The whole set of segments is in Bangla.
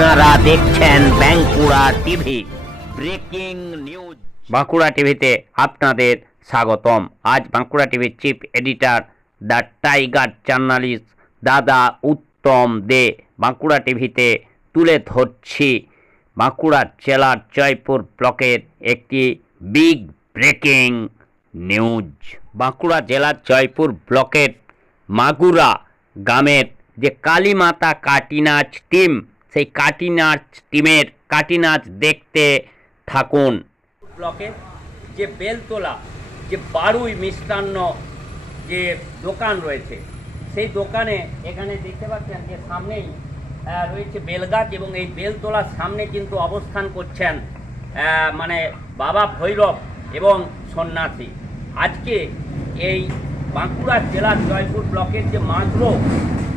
আপনারা দেখছেন Bankura TV breaking news. Bankura টিভিতে আপনাদের স্বাগতম। আজ বাঁকুড়া টিভির chief editor the tiger journalist দাদা উত্তম দে বাঁকুড়া টিভিতে তুলে ধরছি বাঁকুড়া জেলার জয়পুর ব্লকের একটি বিগ ব্রেকিং নিউজ। বাঁকুড়া জেলার জয়পুর ব্লকের মাগুরা গ্রামের যে কালীমাতা কাটি নাচ টিম, সেই কাটি নাচ টিমের কাটি নাচ দেখতে থাকুন। ব্লকে যে বেলতলা যে বারুই মিষ্টান্ন যে দোকান রয়েছে, সেই দোকানে এখানে দেখতে পাচ্ছেন যে সামনেই রয়েছে বেলগাছ, এবং এই বেলতলার সামনে কিন্তু অবস্থান করছেন মানে বাবা ভৈরব এবং সন্ন্যাসী। আজকে এই বাঁকুড়া জেলার জয়পুর ব্লকের যে মাত্র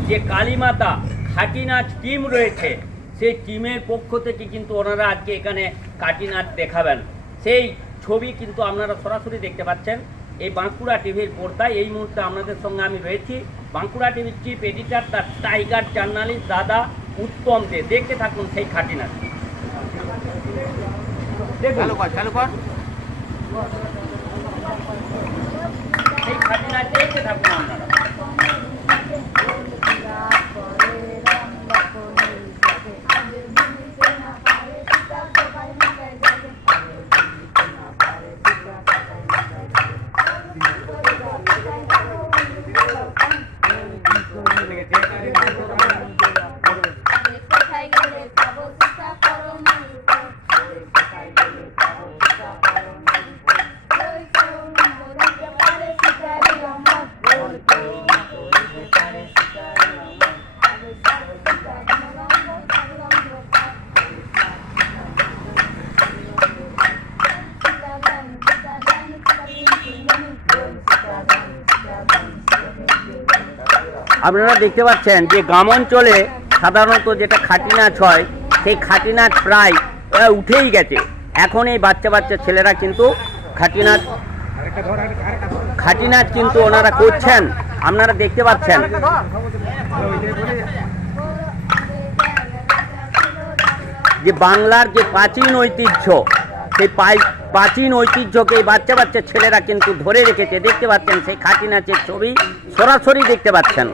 যে কালীমাতা খাটি নাচ টিম রয়েছে, সেই টিমের পক্ষ থেকে কিন্তু ওনারা আজকে এখানে কাটি নাচ দেখাবেন। সেই ছবি কিন্তু আপনারা সরাসরি দেখতে পাচ্ছেন এই বাঁকুড়া টিভির পর্দায়। এই মুহূর্তে আপনাদের সঙ্গে আমি রয়েছি বাঁকুড়া টিভির chief editor the tiger journalist দাদা উত্তম দে। দেখতে থাকুন সেই খাটি নাচ। সেই খাটি নাচ দেখতে থাকুন আপনারা। আপনারা দেখতে পাচ্ছেন যে গ্রাম অঞ্চলে সাধারণত যেটা খাটি নাচ হয়, সেই খাটি নাচ প্রায় উঠেই গেছে। এখন এই বাচ্চা বাচ্চা ছেলেরা কিন্তু খাটি নাচ কিন্তু ওনারা করছেন, আপনারা দেখতে পাচ্ছেন। যে বাংলার যে প্রাচীন ঐতিহ্য, সেই প্রাচীন ঐতিহ্যকে এই বাচ্চা বাচ্চা ছেলেরা কিন্তু ধরে রেখেছে। দেখতে পাচ্ছেন সেই খাটি নাচের ছবি সরাসরি দেখতে পাচ্ছেন।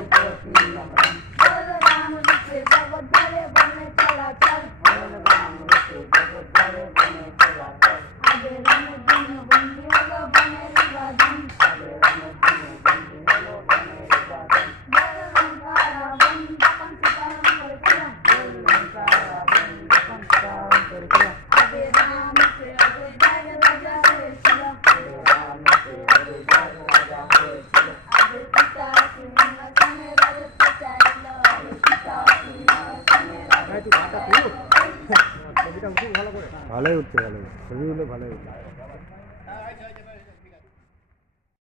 ভালোই উঠছে, ছবিগুলো ভালোই উঠছে।